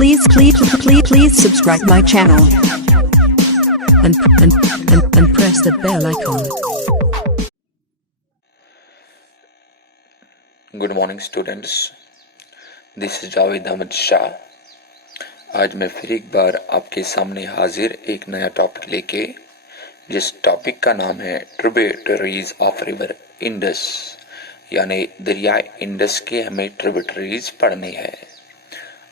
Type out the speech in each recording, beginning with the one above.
Please subscribe my channel and press the bell icon. Good morning students, this is Javed Ahmad Shah. आज मैं फिर एक बार आपके सामने हाजिर एक नया टॉपिक लेके, जिस टॉपिक का नाम है ट्रिब्यूटरीज ऑफ रिवर इंडस, यानी दरिया इंडस के हमें ट्रिब्यूटरीज पढ़नी है।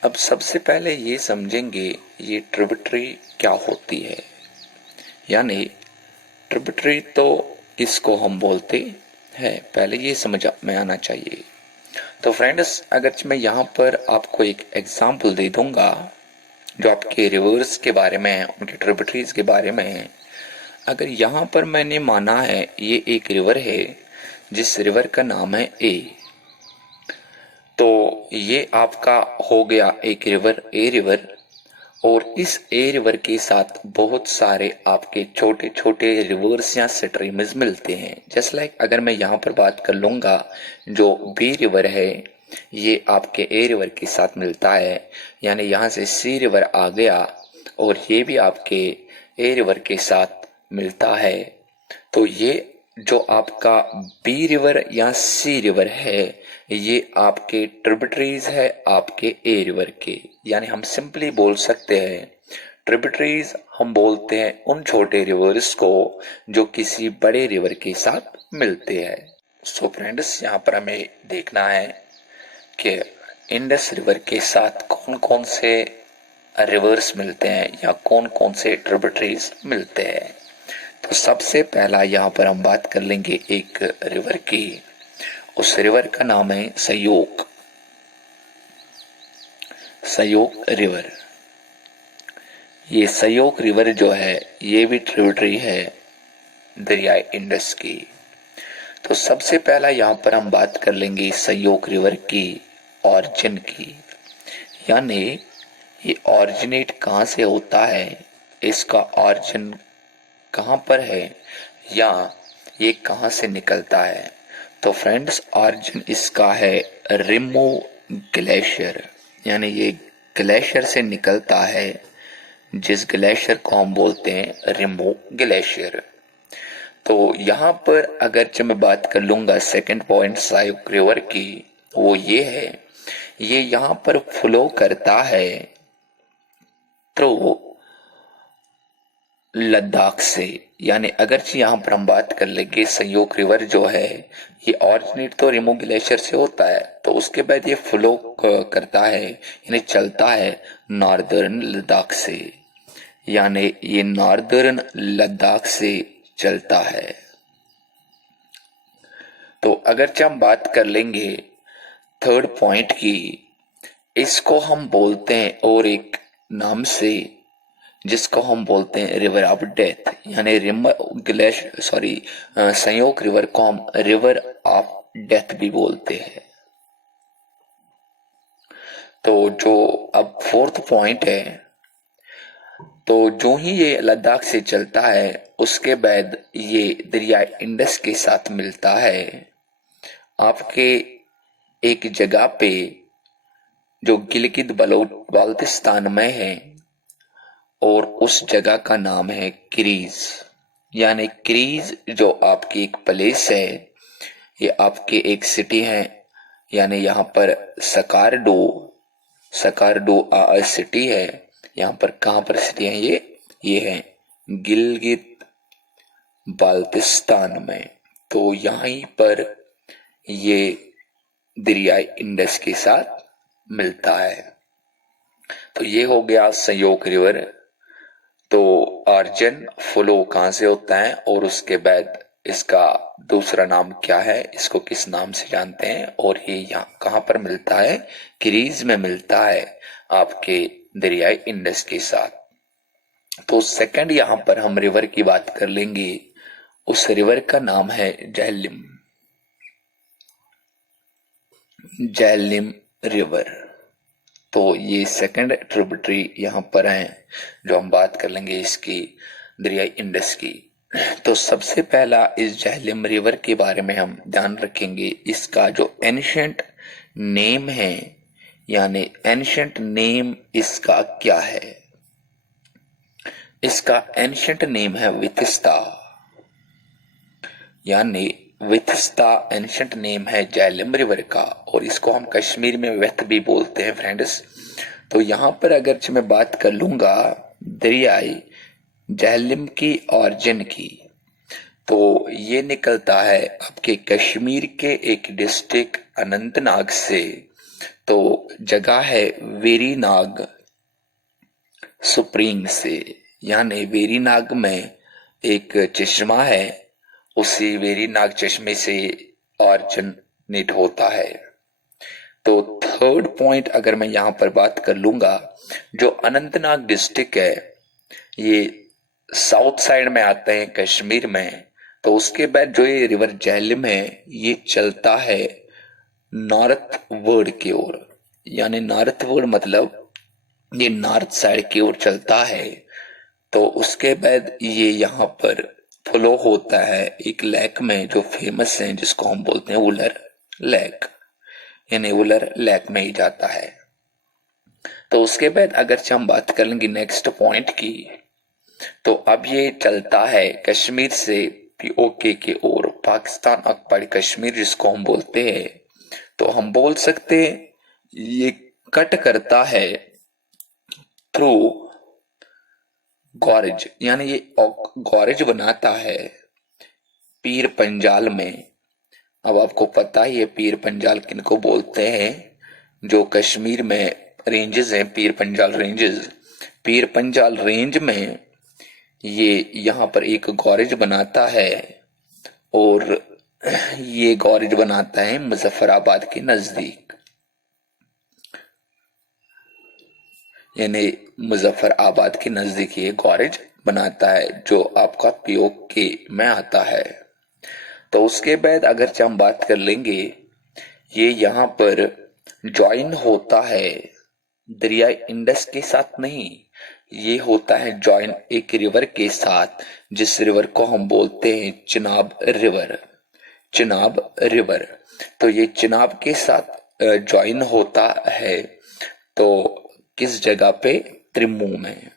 अब सबसे पहले ये समझेंगे ये ट्रिब्यूटरी क्या होती है, यानी ट्रिब्यूटरी तो किसको हम बोलते हैं, पहले ये समझ में आना चाहिए। तो फ्रेंड्स, अगर मैं यहाँ पर आपको एक एग्जाम्पल दे दूंगा जो आपके रिवर्स के बारे में है, उनके ट्रिब्यूटरीज के बारे में है। अगर यहाँ पर मैंने माना है ये एक रिवर है जिस रिवर का नाम है ए, तो ये आपका हो गया एक रिवर, ए रिवर। और इस ए रिवर के साथ बहुत सारे आपके छोटे छोटे रिवर्स या स्ट्रीम्स मिलते हैं। जस्ट लाइक अगर मैं यहाँ पर बात कर लूँगा, जो बी रिवर है ये आपके ए रिवर के साथ मिलता है, यानी यहाँ से सी रिवर आ गया और ये भी आपके ए रिवर के साथ मिलता है। तो ये जो आपका बी रिवर या सी रिवर है ये आपके ट्रिब्यूटरीज है आपके ए रिवर के, यानी हम सिंपली बोल सकते हैं ट्रिब्यूटरीज हम बोलते हैं उन छोटे रिवर्स को जो किसी बड़े रिवर के साथ मिलते हैं। सो फ्रेंड्स, यहाँ पर हमें देखना है कि इंडस रिवर के साथ कौन कौन से रिवर्स मिलते हैं या कौन कौन से ट्रिब्यूटरीज मिलते हैं। तो सबसे पहला यहाँ पर हम बात कर लेंगे एक रिवर की, उस रिवर का नाम है सयोक रिवर। ये सयोक रिवर जो है ये भी ट्रिब्यूटरी है दरियाई इंडस की। तो सबसे पहला यहाँ पर हम बात कर लेंगे सयोक रिवर की ऑरिजिन की, यानी ये ऑरिजिनेट कहाँ से होता है, इसका ऑरिजिन कहाँ पर है या ये कहाँ से निकलता है। तो फ्रेंड्स, ऑरिजिन इसका है रिमो ग्लेशियर, यानी ये ग्लेशियर से निकलता है, जिस ग्लेशियर को हम बोलते हैं रिमो ग्लेशियर। तो यहाँ पर अगर मैं बात कर लूँगा सेकंड पॉइंट सयोक रिवर की, वो ये है ये यहाँ पर फ्लो करता है थ्रू लद्दाख से। यानी अगर यहाँ पर हम बात कर लेंगे सयोक रिवर जो है ये ऑरिजिनेट तो रिमो ग्लेशियर से होता है, तो उसके बाद ये फ्लो करता है यानी चलता है नॉर्दर्न लद्दाख से, यानी ये नॉर्दर्न लद्दाख से चलता है। तो अगर हम बात कर लेंगे थर्ड पॉइंट की, इसको हम बोलते हैं और एक नाम से जिसको हम बोलते हैं रिवर ऑफ डेथ, यानी सयोक रिवर को हम रिवर ऑफ डेथ भी बोलते हैं। तो जो अब फोर्थ पॉइंट है, तो जो ही ये लद्दाख से चलता है उसके बाद ये दरिया इंडस के साथ मिलता है आपके एक जगह पे जो गिलगित बाल्टिस्तान में है, और उस जगह का नाम है क्रीज। यानी क्रीज जो आपकी एक प्लेस है, ये आपके एक सिटी है, यानी यहाँ पर सकारडो सिटी है। यहाँ पर कहाँ पर सिटी है ये है गिलगित बाल्टिस्तान में। तो यहीं पर ये दरियाई इंडस के साथ मिलता है। तो ये हो गया सयोक रिवर। तो ऑरिजिन फ्लो कहाँ से होता है और उसके बाद इसका दूसरा नाम क्या है, इसको किस नाम से जानते हैं, और ये यहाँ कहाँ पर मिलता है, क्रीज में मिलता है आपके दरियाई इंडस के साथ। तो सेकंड यहाँ पर हम रिवर की बात कर लेंगे, उस रिवर का नाम है झेलम रिवर। तो ये सेकंड ट्रिब्यूटरी यहाँ पर है जो हम बात कर लेंगे इसकी दरियाई इंडस की। तो सबसे पहला इस झेलम रिवर के बारे में हम ध्यान रखेंगे, इसका जो एंशिएंट नेम है यानी एंशिएंट नेम इसका क्या है? इसका एंशिएंट नेम है विथिस्ता, यानी विथिस्ता एंशिएंट नेम है झेलम रिवर का, और इसको हम कश्मीर में व्यथ भी बोलते हैं फ्रेंड्स। तो यहाँ पर अगर मैं बात कर लूंगा दरियाई झेलम की ऑरिजिन की, तो ये निकलता है आपके कश्मीर के एक डिस्ट्रिक्ट अनंतनाग से। तो जगह है वेरीनाग स्प्रिंग से, यानी वेरीनाग में एक चश्मा है, उसी वेरीनाग चश्मे से ऑरिजिनेट होता है। तो थर्ड पॉइंट अगर मैं यहाँ पर बात कर लूंगा, जो अनंतनाग डिस्ट्रिक्ट है ये साउथ साइड में आता है कश्मीर में। तो उसके बाद जो ये रिवर झेलम है ये चलता है नॉर्थ वर्ड की ओर, यानी नॉर्थ वर्ड मतलब ये नॉर्थ साइड की ओर चलता है। तो उसके बाद ये यहाँ पर फ्लो होता है एक लेक में जो फेमस है, जिसको हम बोलते हैं वुलर लेक, यानी वुलर लेक में ही जाता है। तो उसके बाद अगर हम बात कर लेंगे नेक्स्ट पॉइंट की, तो अब ये चलता है कश्मीर से पीओके की ओर, पाकिस्तान ऑक्युपाइड कश्मीर जिसको हम बोलते हैं। तो हम बोल सकते हैं ये कट करता है थ्रू गॉरेज, यानी ये गॉरेज बनाता है पीर पंजाल में। अब आपको पता ही है पीर पंजाल किनको बोलते हैं, जो कश्मीर में रेंजेस हैं पीर पंजाल रेंजेस। पीर पंजाल रेंज में ये यहाँ पर एक गॉरेज बनाता है, और ये गॉरेज बनाता है मुजफ्फराबाद के नजदीक, यानी मुजफ्फराबाद के नजदीक ये गॉरेज बनाता है जो आपका पीओके में आता है। तो उसके बाद अगर हम बात कर लेंगे, ये यहाँ पर ज्वाइन होता है दरिया इंडस के साथ नहीं, ये होता है ज्वाइन एक रिवर के साथ, जिस रिवर को हम बोलते हैं चिनाब रिवर। चिनाब रिवर, तो ये चिनाब के साथ ज्वाइन होता है। तो किस जगह पे? त्रिमू में,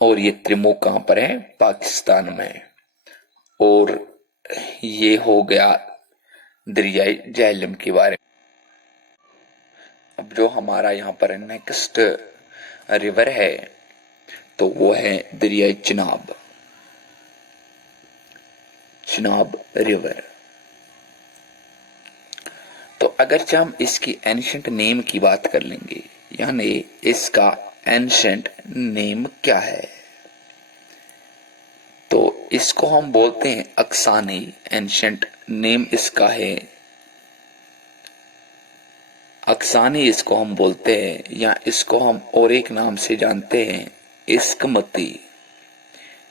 और ये त्रिमू कहां पर है? पाकिस्तान में। और ये हो गया दरियाई झेलम के बारे में। अब जो हमारा यहाँ पर नेक्स्ट रिवर है तो वो है दरियाई चिनाब, चिनाब रिवर। तो अगर हम इसकी एंशिएंट नेम की बात कर लेंगे, यानी इसका एंशिएंट नेम क्या है, तो इसको हम बोलते हैं अक्सानी। एंशिएंट नेम इसका है अक्सानी, इसको हम बोलते हैं, या इसको हम और एक नाम से जानते हैं इस्कमती।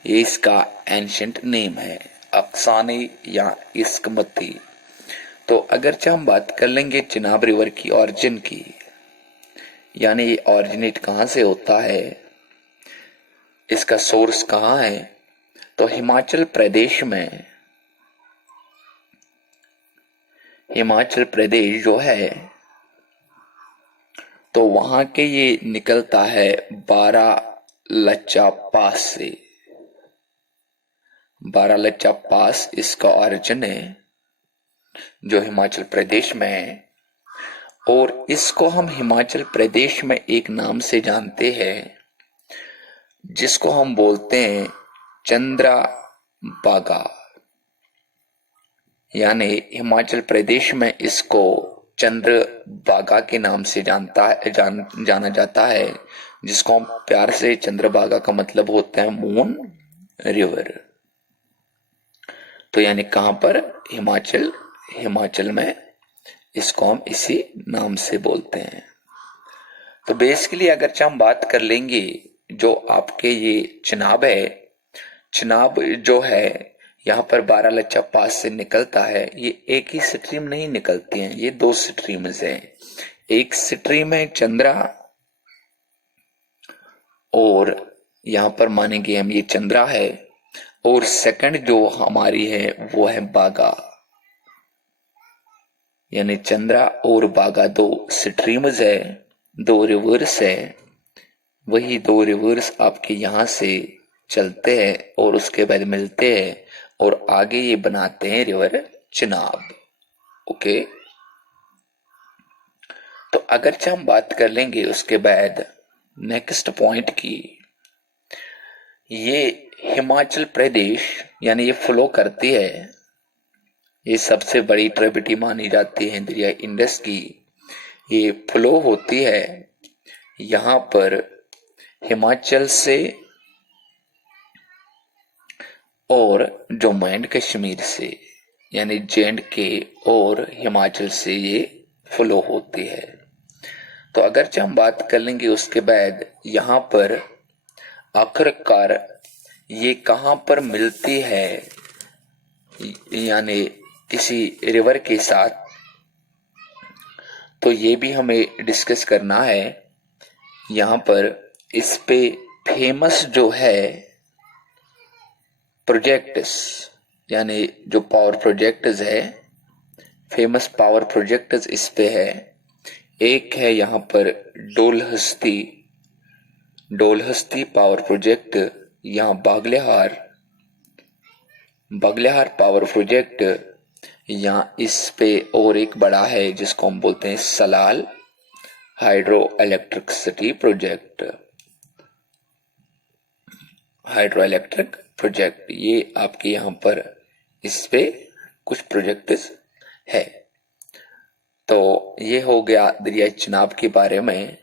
ये इसका एंशिएंट नेम है, अक्सानी या इस्कमती। तो अगर हम बात कर लेंगे चिनाब रिवर की ऑरिजिन की, यानी ये ऑरिजिनेट कहां से होता है, इसका सोर्स कहां है, तो हिमाचल प्रदेश में। हिमाचल प्रदेश जो है तो वहां के ये निकलता है बारालाचा पास से। बारालाचा पास इसका ऑरिजिन है जो हिमाचल प्रदेश में है, और इसको हम हिमाचल प्रदेश में एक नाम से जानते हैं जिसको हम बोलते हैं चंद्रा बागा, यानी हिमाचल प्रदेश में इसको चंद्र बागा के नाम से जाना जाता है, जिसको हम प्यार से चंद्रभागा का मतलब होता है मून रिवर। तो यानी कहां पर? हिमाचल, हिमाचल में इसको हम इसी नाम से बोलते हैं। तो बेसिकली अगर हम बात कर लेंगे, जो आपके ये चिनाब है, चिनाब जो है यहाँ पर बारालाचा पास से निकलता है। ये एक ही स्ट्रीम नहीं निकलती हैं, ये दो स्ट्रीम्स हैं। एक स्ट्रीम है चंद्रा, और यहाँ पर मानेंगे हम ये चंद्रा है, और सेकंड जो हमारी है वो है बागा। यानी चंद्रा और बागा दो स्ट्रीम्स है, दो रिवर्स है। वही दो रिवर्स आपके यहाँ से चलते हैं और उसके बाद मिलते हैं और आगे ये बनाते हैं रिवर चिनाब। ओके, तो अगर हम बात कर लेंगे उसके बाद नेक्स्ट पॉइंट की, ये हिमाचल प्रदेश यानी ये फ्लो करती है, ये सबसे बड़ी ट्रिब्यूटरी मानी जाती है दरिया इंडस की। ये फ्लो होती है यहाँ पर हिमाचल से और जम्मू एंड कश्मीर से, यानी जे&के और हिमाचल से ये फ्लो होती है। तो अगर हम बात कर लेंगे उसके बाद यहाँ पर आखिरकार ये कहाँ पर मिलती है, यानी किसी रिवर के साथ, तो ये भी हमें डिस्कस करना है। यहाँ पर इस पे फेमस जो है प्रोजेक्ट्स, यानी जो पावर प्रोजेक्ट्स है, फेमस पावर प्रोजेक्ट्स इस पे है। एक है यहाँ पर डोलहस्ती पावर प्रोजेक्ट, यहाँ बागलिहार पावर प्रोजेक्ट, यहाँ इस पे और एक बड़ा है जिसको हम बोलते हैं सलाल हाइड्रो इलेक्ट्रिक प्रोजेक्ट। ये आपके यहाँ पर इस पे कुछ प्रोजेक्ट्स है। तो ये हो गया दरिया चिनाब के बारे में।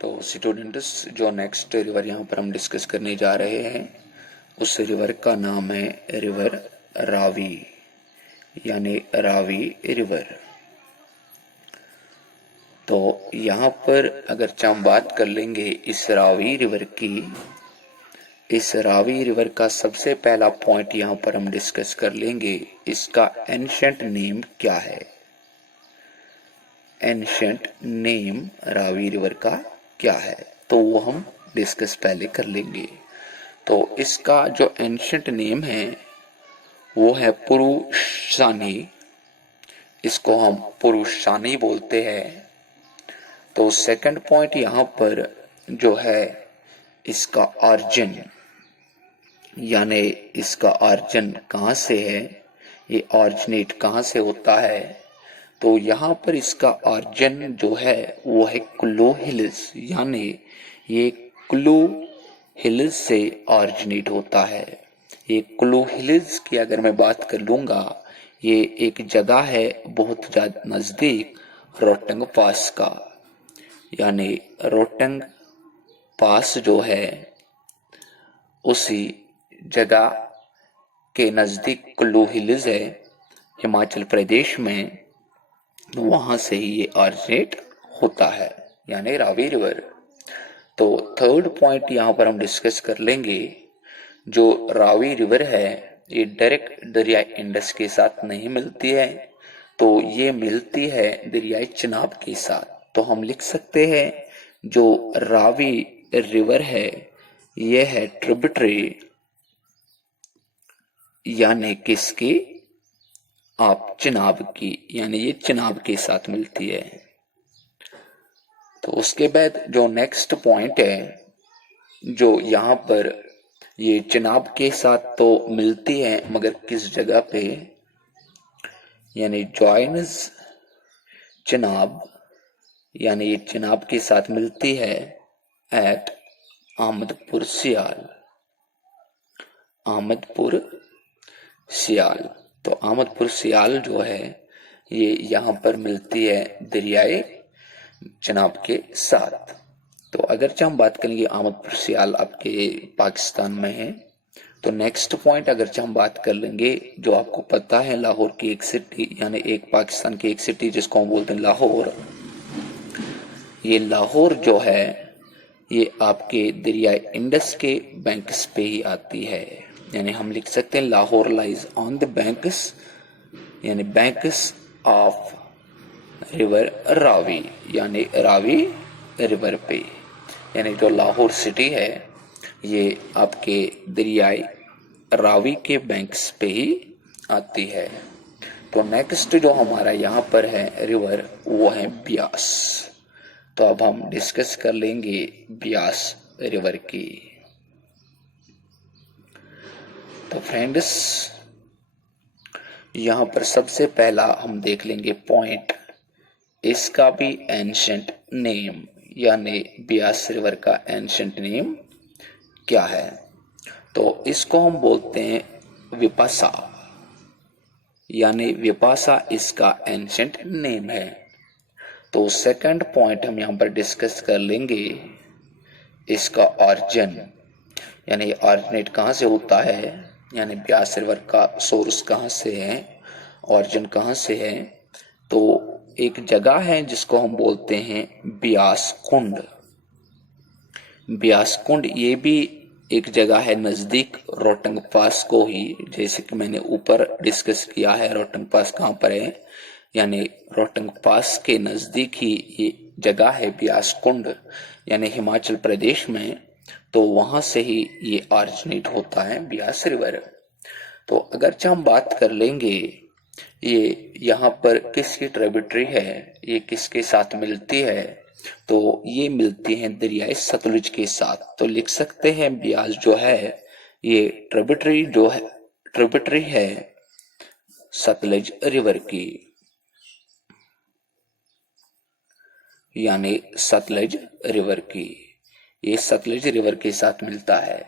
तो स्टूडेंट्स, जो नेक्स्ट रिवर यहाँ पर हम डिस्कस करने जा रहे हैं उस रिवर का नाम है रिवर रावी, यानी रावी रिवर। तो यहाँ पर अगर हम बात कर लेंगे इस रावी रिवर की, इस रावी रिवर का सबसे पहला पॉइंट यहाँ पर हम डिस्कस कर लेंगे, इसका एंशिएंट नेम क्या है। एंशिएंट नेम रावी रिवर का क्या है, तो वो हम डिस्कस पहले कर लेंगे। तो इसका जो एंशिएंट नेम है वो है पुरुषानी, इसको हम पुरुषानी बोलते हैं। तो सेकंड पॉइंट यहाँ पर जो है इसका ऑरिजिन, यानी इसका ऑरिजिन कहाँ से है, ये ऑरिजिनेट कहाँ से होता है, तो यहाँ पर इसका ऑरिजिन जो है वो है कुल्लू हिल्स, यानी ये कुल्लू हिल्स से ऑरिजिनेट होता है। ये कुल्लू हिल्स की अगर मैं बात कर लूँगा, ये एक जगह है बहुत ज़्यादा नज़दीक रोहतंग पास का, यानी रोहतंग पास जो है उसी जगह के नज़दीक कुल्लू हिल्स है हिमाचल प्रदेश में, वहाँ से ही ये ऑरिजिनेट होता है, यानी रावी रिवर। तो थर्ड पॉइंट यहाँ पर हम डिस्कस कर लेंगे, जो रावी रिवर है ये डायरेक्ट दरिया इंडस के साथ नहीं मिलती है, तो ये मिलती है दरिया चिनाब के साथ। तो हम लिख सकते हैं जो रावी रिवर है ये है ट्रिब्यूटरी, यानी किसकी, आप चिनाब की, यानी ये चिनाब के साथ मिलती है। तो उसके बाद जो नेक्स्ट पॉइंट है, जो यहाँ पर ये चिनाब के साथ तो मिलती है मगर किस जगह पे, यानी जॉइन्स चिनाब, यानी ये चिनाब के साथ मिलती है एट आमदपुर सियाल। तो आमदपुर सियाल जो है ये यहाँ पर मिलती है दरियाए चिनाब के साथ। तो अगर हम बात करेंगे आमदपुर सियाल आपके पाकिस्तान में है। तो नेक्स्ट पॉइंट अगर हम बात कर लेंगे, जो आपको पता है लाहौर की एक सिटी, यानी एक पाकिस्तान की एक सिटी जिसको हम बोलते हैं लाहौर, ये लाहौर जो है ये आपके दरिया इंडस के बैंक्स पे ही आती है, यानी हम लिख सकते हैं Lahore lies on the banks, यानी बैंक्स ऑफ रिवर रावी, यानी रावी रिवर पे, यानी जो लाहौर सिटी है ये आपके दरियाई रावी के बैंक्स पे ही आती है। तो नेक्स्ट जो हमारा यहाँ पर है रिवर वो है ब्यास। तो अब हम डिस्कस कर लेंगे ब्यास रिवर की। तो फ्रेंड्स यहाँ पर सबसे पहला हम देख लेंगे पॉइंट, इसका भी एंशंट नेम, यानी ब्यास रिवर का एंशंट नेम क्या है। तो इसको हम बोलते हैं विपासा, यानी विपासा इसका एंशंट नेम है। तो सेकंड पॉइंट हम यहाँ पर डिस्कस कर लेंगे इसका ऑरिजिन, यानी ऑरिजिनेट कहाँ से होता है, यानी ब्यास रिवर का सोर्स कहाँ से है, ऑरिजिन कहाँ से है। तो एक जगह है जिसको हम बोलते हैं ब्यास कुंड। ब्यास कुंड ये भी एक जगह है नजदीक रोहतंग पास को ही, जैसे कि मैंने ऊपर डिस्कस किया है रोहतंग पास कहाँ पर है, यानी रोहतंग पास के नजदीक ही ये जगह है ब्यास कुंड, यानी हिमाचल प्रदेश में। तो वहां से ही ये ऑरिजिनेट होता है ब्यास रिवर। तो अगर हम बात कर लेंगे ये यहाँ पर किसकी ट्रिब्यूटरी है, ये किसके साथ मिलती है, तो ये मिलती है दरियाए सतलुज के साथ। तो लिख सकते हैं ब्यास जो है ये ट्रिब्यूटरी है सतलुज रिवर की, यानी सतलुज रिवर की, ये सतलुज रिवर के साथ मिलता है।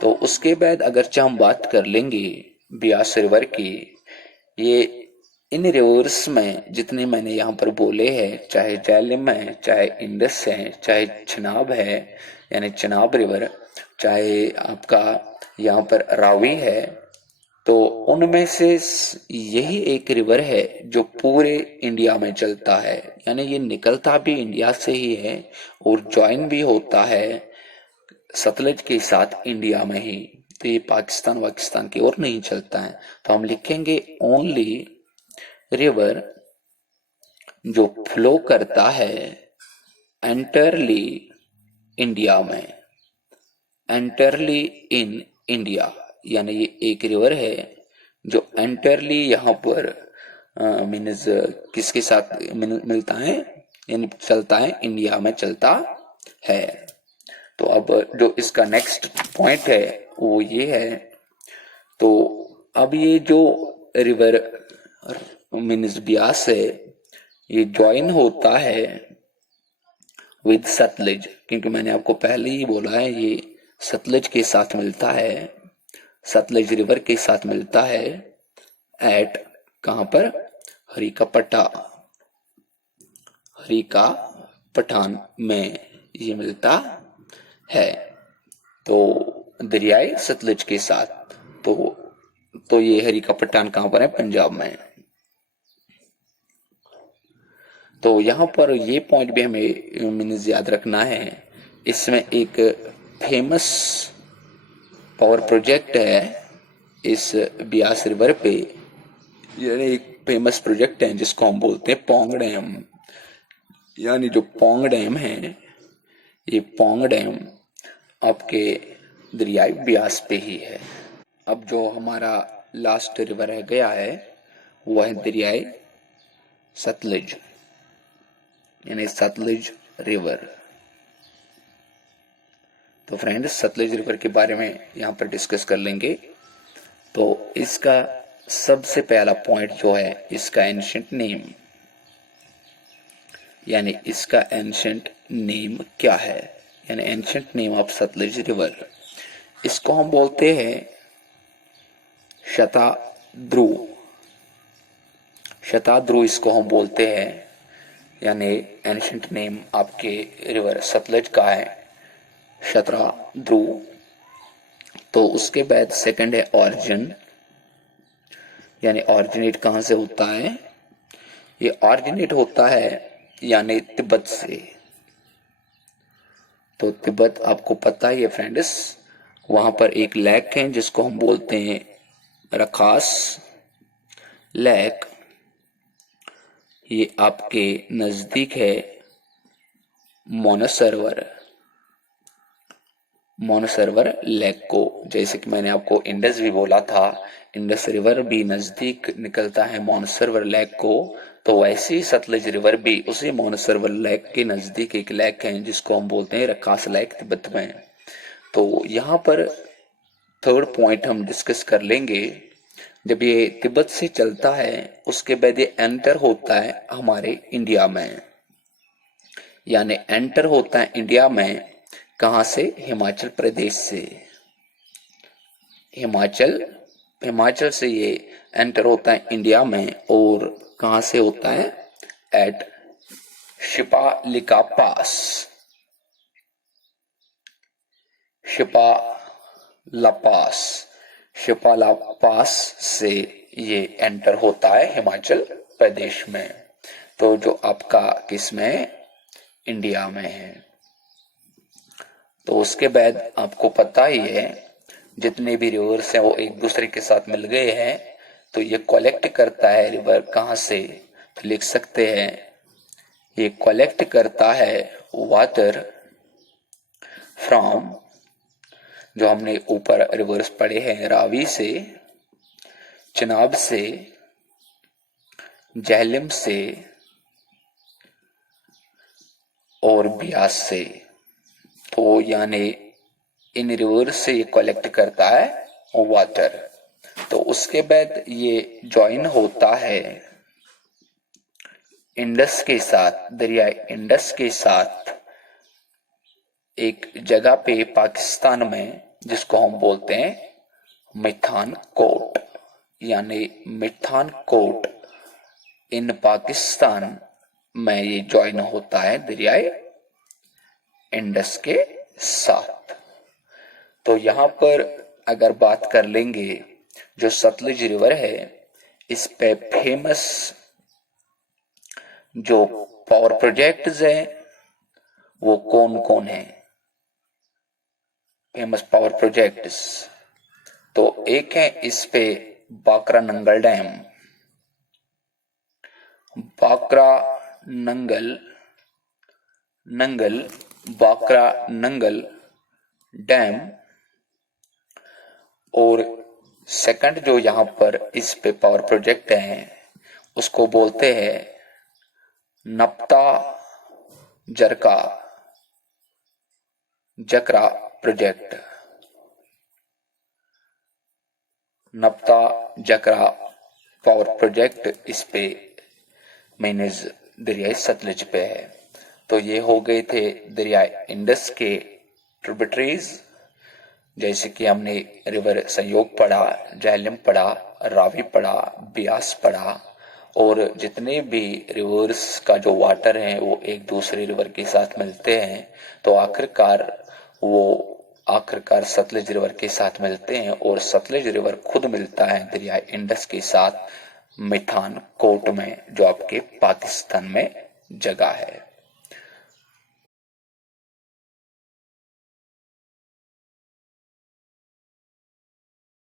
तो उसके बाद अगर हम बात कर लेंगे ब्यास रिवर की, ये इन रिवर्स में जितने मैंने यहाँ पर बोले हैं, चाहे झेलम है, चाहे इंडस है, चाहे चनाब है यानी चनाब रिवर, चाहे आपका यहाँ पर रावी है, तो उनमें से यही एक रिवर है जो पूरे इंडिया में चलता है, यानी ये निकलता भी इंडिया से ही है और ज्वाइन भी होता है सतलज के साथ इंडिया में ही। तो ये पाकिस्तान की ओर नहीं चलता है। तो हम लिखेंगे ओनली रिवर जो फ्लो करता है एंटरली इंडिया में, एंटरली इन इंडिया, यानी ये एक रिवर है जो एंटरली यहाँ पर मीन्स किसके साथ मिलता है, यानी चलता है, इंडिया में चलता है। तो अब जो इसका नेक्स्ट पॉइंट है वो ये है। तो अब ये जो रिवर मीन्स ब्यास है ये ज्वाइन होता है विद सतलज, क्योंकि मैंने आपको पहले ही बोला है ये सतलज के साथ मिलता है, सतलज रिवर के साथ मिलता है एट कहां पर, हरिका पठान में ये मिलता है। तो दरियाए सतलज के साथ, तो ये हरिका पठान कहां पर है, पंजाब में। तो यहाँ पर ये पॉइंट भी हमें मीन्स याद रखना है, इसमें एक फेमस पावर प्रोजेक्ट है इस ब्यास रिवर पे, यानी एक फेमस प्रोजेक्ट है जिसको हम बोलते हैं पोंग डैम। यानी जो पोंग डैम है, ये पोंग डैम आपके दरियाई ब्यास पे ही है। अब जो हमारा लास्ट रिवर रह गया है वह है दरियाई सतलज, यानी सतलज रिवर। तो फ्रेंड्स सतलज रिवर के बारे में यहाँ पर डिस्कस कर लेंगे। तो इसका सबसे पहला पॉइंट जो है इसका एंशिएंट नेम, यानी इसका एंशिएंट नेम क्या है, यानी ancient name of Sutlej river, इसको हम बोलते हैं शताद्रु इसको हम बोलते हैं, यानी एंशिएंट नेम आपके रिवर सतलज का है शताद्रु। तो उसके बाद सेकंड है ऑरिजिन, यानी ऑरिजिनेट कहां से होता है, ये ऑरिजिनेट होता है यानी तिब्बत से। तो तिब्बत आपको पता ही है फ्रेंड्स, वहां पर एक लेक है जिसको हम बोलते हैं रखास लेक, ये आपके नजदीक है मानस सरोवर। मानसरोवर लेक को। जैसे कि मैंने आपको इंडस भी बोला था, इंडस रिवर भी नजदीक निकलता है मानसरोवर लेक को, तो वैसे ही सतलज रिवर भी उसी मानसरोवर लेक के नजदीक एक लेक है जिसको हम बोलते हैं रकास लेक तिब्बत में। तो यहाँ पर थर्ड पॉइंट हम डिस्कस कर लेंगे। जब ये तिब्बत से चलता है उसके बाद ये एंटर होता है हमारे इंडिया में, यानी एंटर होता है इंडिया में कहां से? हिमाचल प्रदेश से। हिमाचल से ये एंटर होता है इंडिया में, और कहां से होता है? एट शिपालिका पास। शिपाला पास से ये एंटर होता है हिमाचल प्रदेश में, तो जो आपका किसमें? इंडिया में है। तो उसके बाद आपको पता ही है जितने भी रिवर्स हैं वो एक दूसरे के साथ मिल गए हैं, तो ये कलेक्ट करता है रिवर कहां से? तो लिख सकते हैं ये कलेक्ट करता है वाटर फ्रॉम, जो हमने ऊपर रिवर्स पढ़े हैं, रावी से, चिनाब से, झेलम से और ब्यास से। तो यानी इन रिवर्स से ये कलेक्ट करता है वाटर। तो उसके बाद ये ज्वाइन होता है इंडस के साथ, दरिया इंडस के साथ एक जगह पे पाकिस्तान में, जिसको हम बोलते हैं मिठान कोट, यानी मिठान कोट इन पाकिस्तान में ये ज्वाइन होता है दरियाए इंडस के साथ। तो यहां पर अगर बात कर लेंगे, जो सतलुज रिवर है इस पे फेमस जो पावर प्रोजेक्ट्स हैं वो कौन कौन है? फेमस पावर प्रोजेक्ट्स, तो एक है इस पे baccarat Nangal dam, baccarat Nangal dam. और सेकंड जो यहां पर इस पे पावर प्रोजेक्ट है उसको बोलते हैं नप्ता जकरा प्रोजेक्ट। नप्ता जकरा पावर प्रोजेक्ट इस पे मीन्स दरियाई सतलुज पे है। तो ये हो गए थे दरिया इंडस के ट्रिब्यूटरीज, जैसे कि हमने रिवर संयोग पढ़ा, झेलम पढ़ा, रावी पढ़ा, ब्यास पढ़ा, और जितने भी रिवर्स का जो वाटर है वो एक दूसरे रिवर के साथ मिलते हैं, तो आखिरकार सतलुज रिवर के साथ मिलते हैं, और सतलुज रिवर खुद मिलता है दरिया इंडस के साथ मिठान कोट में, जो आपके पाकिस्तान में जगह है।